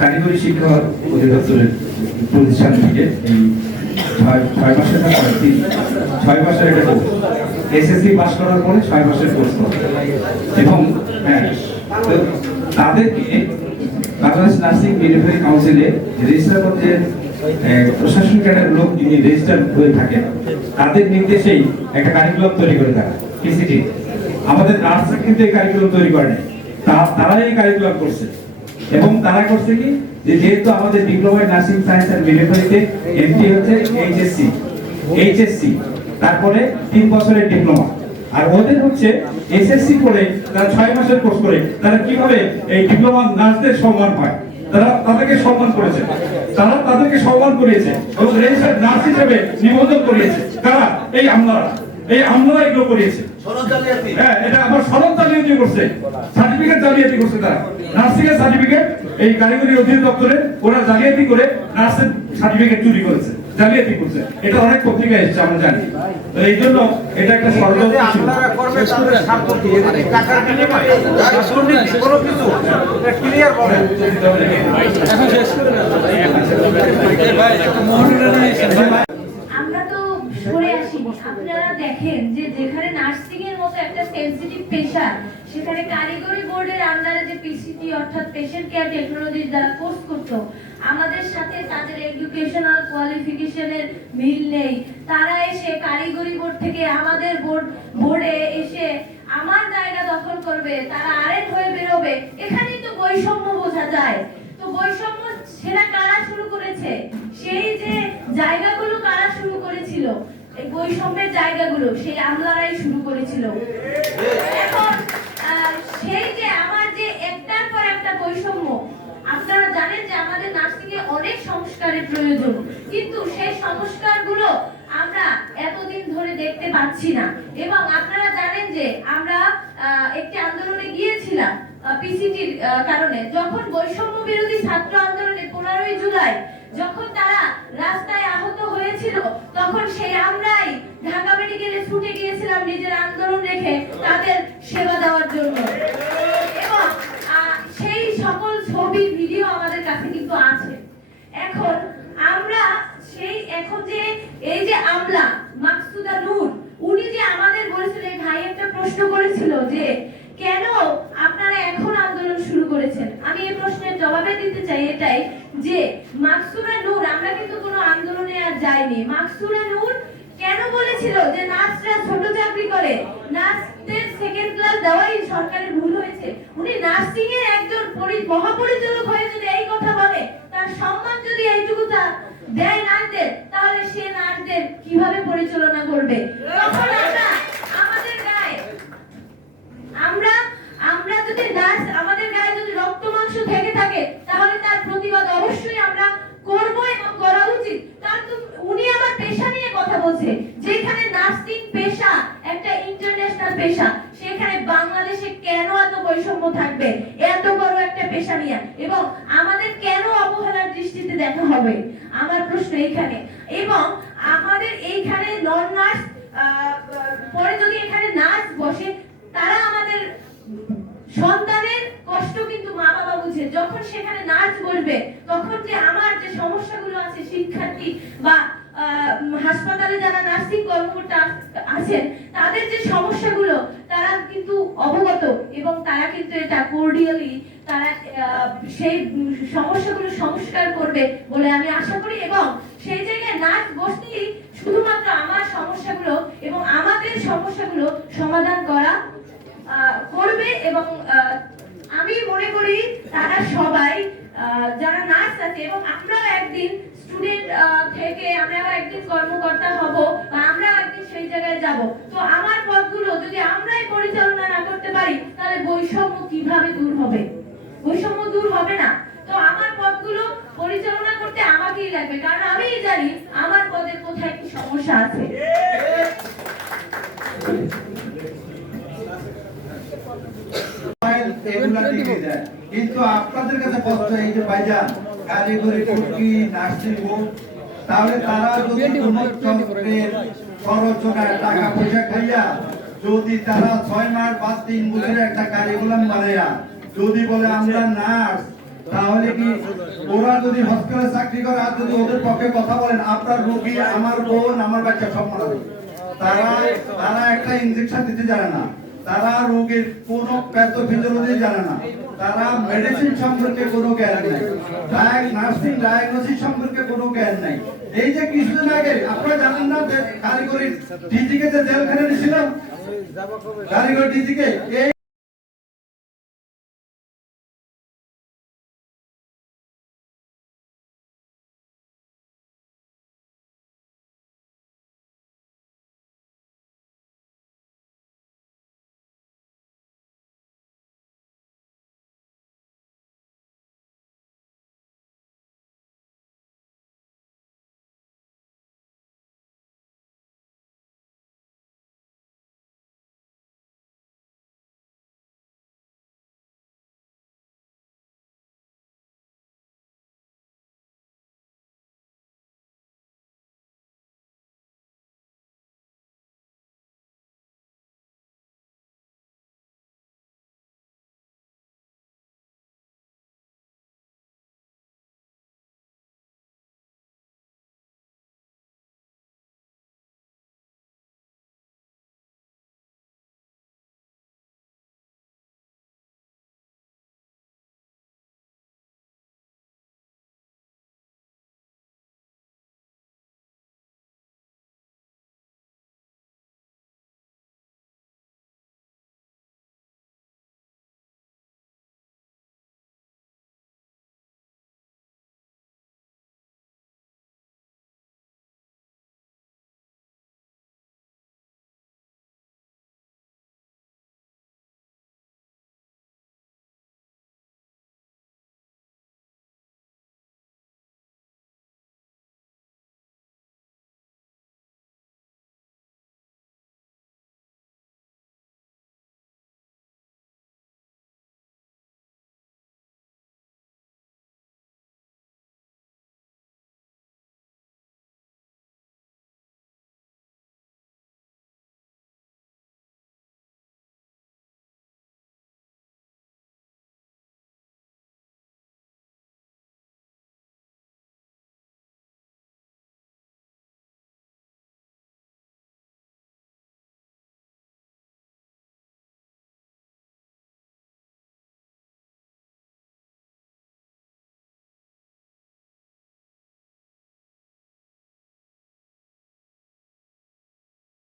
কারিগরি শিক্ষা অধিদপ্তরের প্রতিষ্ঠান থেকে এই 6 মাসের না 6 মাসের একটা কোর্স, এসএসসি পাস করার পরে 6 মাসের কোর্স এবং তো তাদেরকে বাংলাদেশ নার্সিং মিডওয়াইফারি কাউন্সিলে রেজিস্টার করতে প্রশাসন ক্যাডারের লোক যিনি রেজিস্টার হয়ে থাকেন তাদের নির্দেশেই একটা কারিকুলাম তৈরি করে তারা পিসিটি। আমাদের নার্সরা কিন্তু এই কারিকুলাম তৈরি করে নাই, তারাই এই কারিকুলাম করছে এবং তারা করছে কি যে যেহেতু আমাদের diploma in nursing science and মিডওয়াইফারিতে এমটি হচ্ছে এইচএসসি তারপরে 3 বছরের ডিপ্লোমা, আর ওদের হচ্ছে এসএসসি করে তারা 6 মাসের কোর্স করে তারা কিভাবে এই ডিপ্লোমা নার্সদের সম্মান পায়, তারা তাদেরকে সম্মান করেছে, তারা তাদেরকে সম্মান করিয়েছে এবং রেজিস্টার্ড নার্স হিসেবে নিবন্ধন করিয়েছে। কারা? এই আমলারা এগুলো করিয়েছে। হ্যাঁ, এটা আবার সনদ জালিয়াতি করছে, সার্টিফিকেট জালিয়াতি করছে তারা। নার্সিং এর সার্টিফিকেট এই কারিগরি অধিদপ্তরে ওরা জালিয়াতি করে নার্সের সার্টিফিকেট চুরি করেছে, জালিয়াতি করছে। এটা অনেক পত্রিকায় এসেছে, আমরা জানি। তো এই জন্য এটা একটা ষড়যন্ত্র ছিল। আমরা তো সরে আসি। আপনারা দেখেন যে যেখানে নার্সিং এর মতো একটা সেনসিটিভ পেশা, সেখানে কারিগরি বোর্ডের আন্ডারে যে পিসিটি অর্থাৎ পেশেন্ট কেয়ার টেকনোলজি যারা কোর্স করতো, আমাদের সাথে তাদের এডুকেশনাল কোয়ালিফিকেশনের মিল নেই। তারা এসে কারিগরি বোর্ড থেকে আমাদের বোর্ডে এসে আমার জায়গা দখল করবে, তারা আরেক হয়ে বেরোবে। এখানেই তো বৈষম্য বোঝা যায়। তো বৈষম্য সেটা কারা শুরু করেছে? সেই যে জায়গাগুলো কারা শুরু করেছিল, এই বৈষম্যের জায়গাগুলো সেই আমলারাই শুরু করেছিল। এখন সেই যে আমার যে একটার পর একটা বৈষম্য, আপনারা জানেন যে আমাদের নার্সিং এ অনেক সংস্কারের প্রয়োজন, কিন্তু সেই সংস্কারগুলো আমরা এতদিন ধরে দেখতে পাচ্ছি না। এবং আপনারা জানেন যে আমরা একটি আন্দোলনে গিয়েছিলাম পিসিটির কারণে, যখন বৈষম্য বিরোধী ছাত্র আন্দোলনে 15ই জুলাই যখন তারা রাস্তায় আহত হয়েছিল, তখন সেই আমরাই ঢাকা মেডিকেলে ছুটে গিয়েছিলাম নিজের আন্দোলন রেখে তাদের সেবা দেওয়ার জন্য। এবং সেই সকল ছবি ভিডিও আমাদের কাছে কিন্তু আছে। এখন আমরা এখন যে এই যে আমলা মাকসুদা নূর, উনি যে আমাদের বলেছিলেন, ভাই একটা প্রশ্ন করেছিল যে কেন আপনারা এখন আন্দোলন শুরু করেছেন। আমি এই প্রশ্নের জবাবে দিতে চাই এটাই যে মাকসুদা নূর, আমরা কিন্তু কোনো আন্দোলনে আর যাইনি। মাকসুদা নূর কেন বলেছিল যে নার্সরা ছোট চাকরি করে, নার্সদের সেকেন্ড ক্লাস দেওয়াই সরকারের ভুল হয়েছে। উনি নার্সিং এর একজন মহাপরিচালক হয়ে যদি এই কথা বলে, তার সম্মান যদি এইটুকুটা দেয় নার্সদের, তাহলে সে নার্সদের কিভাবে পরিচালনা করবে? তখন আমাদের গায়ে আমরা যদি নার্স, আমাদের গায়ে যদি রক্ত মাংস থেকে থাকে, তাহলে তার প্রতিবাদ অবশ্যই আমরা করব এবং করা উচিত। কারণ উনি আমার পেশা নিয়ে কথা বলছে, যেখানে নার্সিং পেশা একটা ইন্টারন্যাশনাল পেশা, সেখানে বাংলাদেশে কেন এত বৈষম্য থাকবে এত বড় একটা পেশা নিয়ে, এবং আমাদের কেন অবহেলার দৃষ্টিতে দেখা হবে? আমার প্রশ্ন এইখানে। এবং আমাদের এইখানে নন নার্স পরে যদি এখানে নার্স বসে, তারা আমাদের সন্তানের কষ্ট কিন্তু মা বাবা বুঝে। যখন সেখানে নার্স বসবে, তখন যে আমার যে সমস্যাগুলো আছে, শিক্ষার্থী বা হাসপাতালে যারা নার্সিং কর্মকর্তা আছেন, তাদের যে সমস্যাগুলো তারা কিন্তু অবগত, এবং তারা কিন্তু এটা কোর্ডিয়ালি তারা সেই সমস্যাগুলো সংস্কার করবে বলে আমি আশা করি। এবং সেই জায়গায় নার্স বসতেই শুধুমাত্র আমার সমস্যাগুলো এবং আমাদের সমস্যাগুলো সমাধান করবে। এবং আমি মনে করি তারা সবাই যারা নার্স আছে, এবং আমরাও একদিন স্টুডেন্ট থেকে আমরাও একদিন কর্মকর্তা হব, বা আমরাও একদিন সেই জায়গায় যাব। তো আমার পথগুলো যদি আমরাই পরিচালনা না করতে পারি, তাহলে বৈষম্য কিভাবে দূর হবে? বৈষম্য দূর হবে না। তো আমার পথগুলো পরিচালনা করতে আমাকেই লাগবে, কারণ আমিই জানি আমার পদের কোথায় কি সমস্যা আছে। কিন্তু আপনাদের কাছে প্রশ্ন এই যে ভাইজান কারিগরি কুকি নার্সিং হোম, তাহলে তারা যদি খরচনায় টাকা পয়সা খাইয়া যদি তারা 6 মাস বা 3 বছরের একটা কারিকুলাম বানাইয়া যদি বলে আমরা নার্স তাহলে কি ওরা যদি হসপিটালে চাকরি করে আর যদি ওদের পক্ষে কথা বলেন, আপনার রোগী, আমার বোন, আমার বাচ্চা সব মারা যাবে। তারা তারা একটা ইনজেকশন দিতে জানে না, তারা রোগীর কোনো প্যাথোফিজিওলজি জানে না, তারা মেডিসিন সম্পর্কে কোনো জ্ঞান নাই, নার্সিং ডায়াগনোসিস সম্পর্কে কোনো জ্ঞান নাই। এই যে কিছুদিন আগে আপনারা জানেন না যে কারিগরি ডিজিকে যে জেলখানে নিয়েছিলাম, কারিগরি ডিজিকে এই